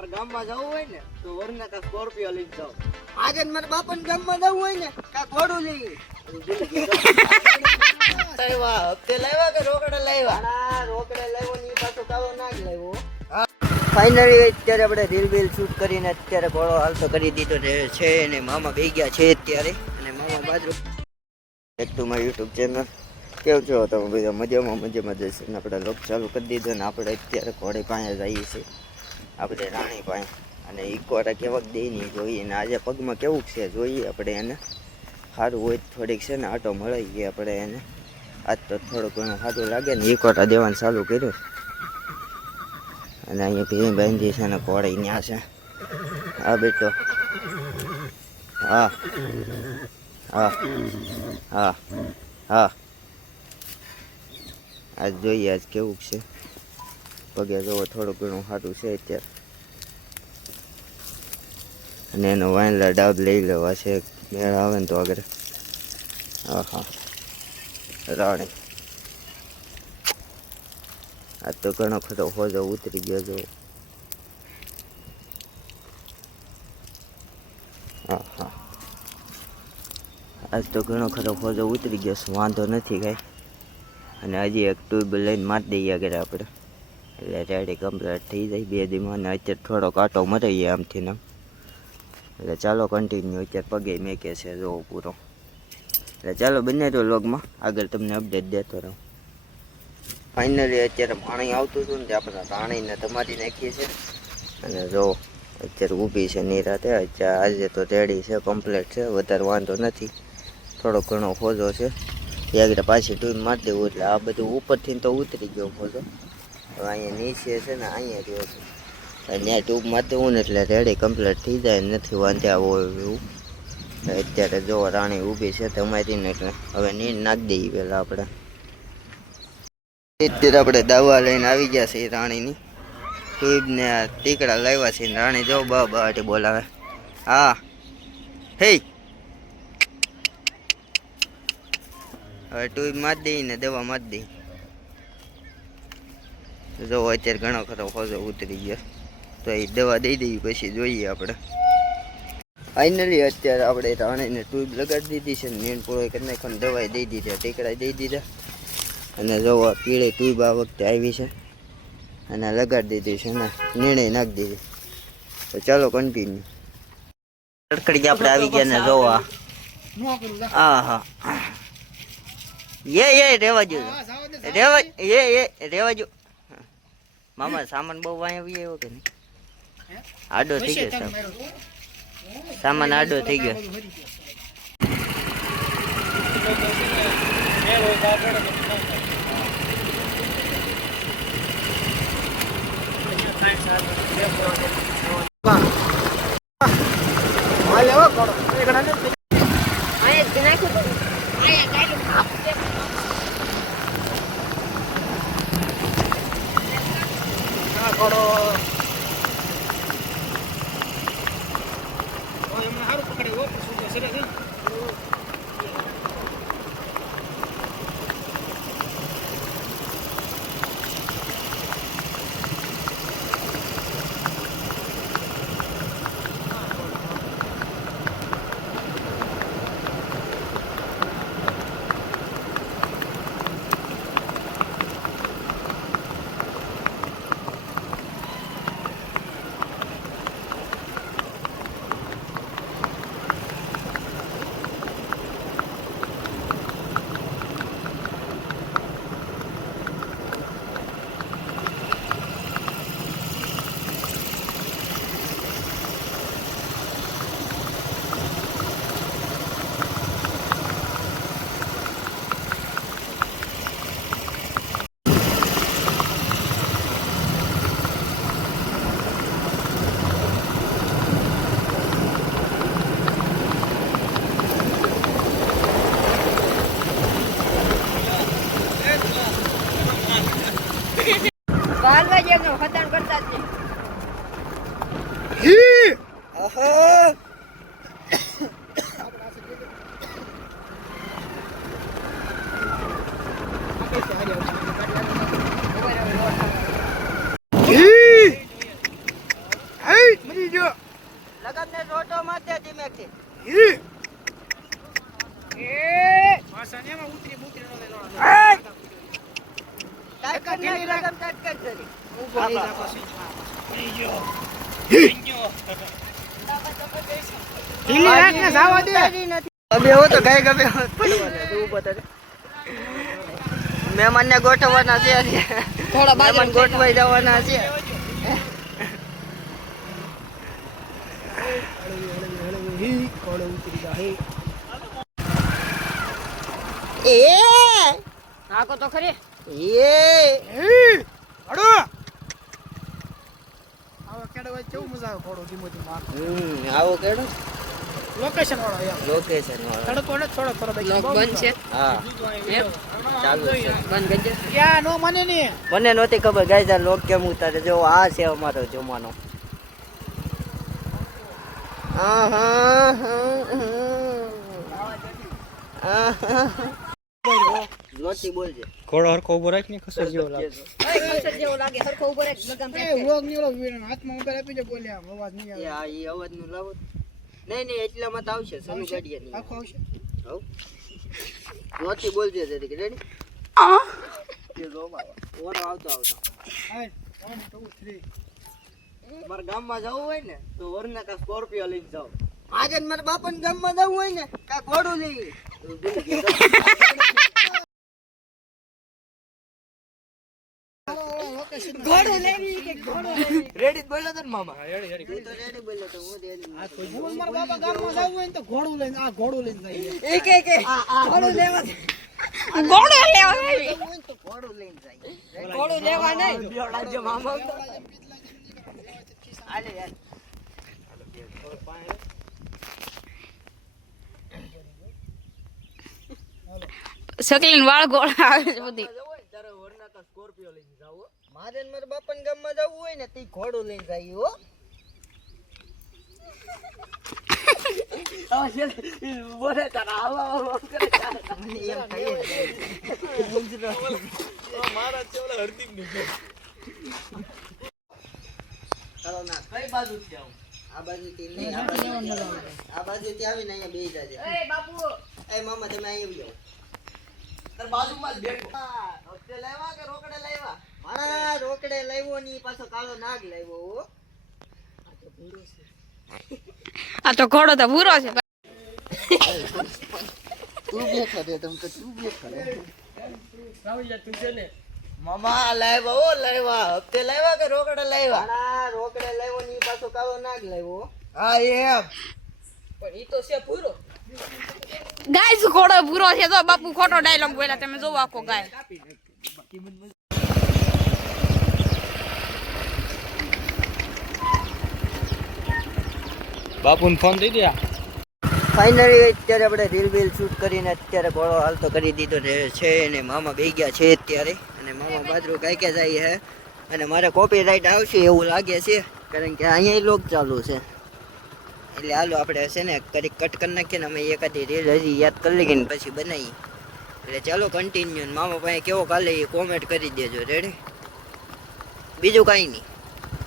મારા ગામમાં જવું હોય ને તો વરના કા સ્કોર્પિયો લઈને જાવ. આજે મારા બાપાને ગામમાં જવું હોય ને કા ઘોડું લઈ લાવ્યા હપ્તે લાવ્યા કે રોકડા લાવ્યા? રોકડા લાવ્યો ને પાછો કાવો ના જ લાવ્યો. ફાઇનલી અત્યારે આપણે રીલ બીલ શૂટ કરીને અત્યારે ઘોડો હાલતો કરી દીધો છે અને મામા બે ગયા છે અત્યારે. અને મામા બાજુ એક તો મારી યુટ્યુબ ચેનલ કેવું છો તમે બધા? મજામાં જશે ને આપણે લોક ચાલુ કરી દીધો ને આપણે અત્યારે ઘોડે પાસે જઈએ છીએ, આપણે રાણી પાસે. અને ઇકોરા કેવાક દે નહીં જોઈએ ને આજે પગમાં કેવું છે જોઈએ આપણે એને. સારું હોય થોડીક છે ને આટો મળી ગઈ આપણે એને. આજ તો થોડું ઘણું સારું લાગે ને ઇકોરા દેવાનું ચાલુ કર્યું. અને અહીંયા ભીમ બાંધી છે ને ઘોડે ત્યાં છે. હા બેટો, હા હા હા હા. આજ જોઈએ આજ કેવું છે. પગે જોવો થોડું ઘણું સારું છે અત્યારે. અને એનો વાયલા ડાબ લઈ લેવા છે, મેળ આવે ને તો આગળ. હા હા રાણી આજ તો ઘણો ખરો હોજો ઉતરી ગયો જો. હા હા આજ તો ઘણો ખરો હોજો ઉતરી ગયો છે, વાંધો નથી કાંઈ. અને હજી એક ટ્યુબ લઈને મારી દઈએ આગળ આપણે એટલે રેડી કમ્પ્લીટ થઈ જાય 2 દીમાં. અને અત્યારે થોડો કાંટો મરાઈએ આમથી ને. એટલે ચાલો કન્ટિન્યુ અત્યારે પગે મેકે છે જોવો પૂરો. એટલે ચાલો બને તો લોગમાં આગળ તમને અપડેટ દેતો રહું. ફાઇનલી અત્યારે પાણી આવતું હતું ને તે આપણે રાણીને તમારી નાખીએ છીએ. અને જો અત્યારે ઊભી છે નિરાતે. આજે તો રેડી છે, કમ્પ્લીટ છે, વધારે વાંધો નથી. થોડો ઘણો ખોજો છે આગળ પાછી ટ્યુબ મારી દેવું એટલે આ બધું ઉપરથી તો ઉતરી ગયો ખોજો. હવે અહીંયા નીચે છે ને અહીંયા રહ્યો છે. ત્યાં ટ્યુબ મારી દેવું ને એટલે રેડી કમ્પ્લીટ થઈ જાય, નથી વાંધ્યા હોય એવું. અત્યારે જો રાણી ઊભી છે તમારી ને એટલે હવે નીર નાખી દઈએ પહેલાં આપણે. અત્યારે આપણે દવા લઈને આવી ગયા છે રાણીની. ટ્યુબ ને ટીકડા લાવ્યા છે. રાણી જો બાટી બોલાવે. હા હે હવે ટ્યુબ મારી દઈ ને દવા મારી દઈ. જો અત્યારે ઘણો ખરો ખોજો ઉતરી ગયો તો એ દવા દઈ દઈએ પછી જોઈએ આપણે. ફાઇનલી અત્યારે આપણે રાણીને ટ્યુબ લગાડી દીધી છે ને નીણ પૂરો કરી નાખો. દવાઈ દઈ દીધી, ટીકડા દઈ દીધા. અને જો પીળી ટ્યુબ આ વખતે આવી છે અને લગાડી દીધી છે ને નીણે નાખી દીધી. તો ચાલો કન્ટિન્યુ. કડકડી આપણે આવી ગયા ને જોવા. હા હા રેવા જો રેવા જો. મામા સામાન બહુ વાંય આવી આવ્યો કે નહીં? આડો થઈ ગયો સામાન આડો થઈ ગયો. નથી મહેમાન ને ગોઠવવાના છે થોડા મહેમાન ગોઠવાઈ જવાના છે નાખો તો ખરી આવો કેડો લોકેશન વાળો લોકેશન તડકો ને થોડો બંધ છે હા ચાલુ છે બંધ ગજે ક્યાં નો મને ની મને નહોતી ખબર ગાઈઝ આ લોક કેમ ઉતારે જો આ છે અમારો જમાનો લોચી બોલજે ઘોડો હરખો ઉભો રાખ ને ખસર જેવો લાગે ખસર જેવો લાગે હરખો ઉભો રહે લગામ એ વ્લોગ ની ઓલો હાથમાં મોબાઈલ આપી દે બોલ્યા અવાજ નહીં આવે આ ઈ અવાજ નું લાવો નહીં એટલામાં તો આવશે સનુ ગાડિયા ની આખો આવશે હો લોચી બોલજે જરી રેડી કે જો બાવા ઓરો આવતો હાય 1 2 3 મારા ગામમાં જવું હોય ને તો વરના કા સ્કોર્પિયો લઈને જાવ આજે મારા બાપાને ગામમાં જવું હોય ને કા ઘોડું લઈ ઘોડો લેવી કે ઘોડો લેવી રેડી બોલ્યો તો ને મામા રેડી તું તો રેડી બોલ્યો તો હું રેડી હું મારા બાપા ગામમાં જાવું હોય ને તો ઘોડો લઈને ઘોડો લઈને જાય એક ઘોડું લેવા ઘોડો લેવા તો ઘોડું લઈને જાય ઘોડો લેવા નહીં બેવડા જો મામા આલે યાર સકલીન વાળ ગોળા આવે છે બધી તારે વરના કા સ્કોર્પિયો લઈને જાવ મારે ને મારા બાપાને ગામમાં જવું હોય ને તે ઘોડું લઈને જાય હો બોલે તારા આવા કરે એમ થાય મારા ચેવલા હરદીપ ની ચાલો ના કઈ બાજુ થી આવું આ બાજુ થી નહીં આ બાજુ થી આવીને અહીંયા બેસી જાજે એ બાપુ એ મામા તમે અહીંયા જાઓ તાર બાજુમાં જ બેઠો રોકડે લાવ્યા કે રોકડે લાવ્યા હા રોકડે લાવ્યો ની પાછો કાળો નાગ લાવ્યો હો આ તો ભૂરો છે આ તો ઘોડો તો ભૂરો છે તું બેઠા રે તમ તો તું બેઠા રે રાવલિયા તું છે ને મામા લાવ્યા હો લાવ્યા હપ્તે લાવ્યા કે રોકડે લાવ્યા હા રોકડે લાવ્યો ની પાછો કાળો નાગ લાવ્યો હા એમ પણ ઈ તો છે પૂરો ગાય ઘોડો ભૂરો છે તો બાપુ ખોટો ડાયલોગ બોલ્યા તમે જોવો આખો ગાય બાપુને ફોન દઈ દે ફાઇનલી અત્યારે આપણે રીલ બીલ શૂટ કરીને અત્યારે ઘોડો હાલતો કરી દીધો છે અને મામા બે ગયા છે અત્યારે અને મામા બાજરો ગાયકે જાય છે અને મારે કોપીરાઇટ આવશે એવું લાગે છે કારણ કે અહીંયા લોક ચાલુ છે એટલે હાલો આપણે છે ને કરી કટ કરી નાખીએ ને અમે એકાદી રીલ હજી યાદ કરી લઈએ ને પછી બનાવી એટલે ચાલો કન્ટિન્યુ મામા પાસે કેવો કાલે એ કોમેન્ટ કરી દેજો રેડી બીજું કાંઈ નહીં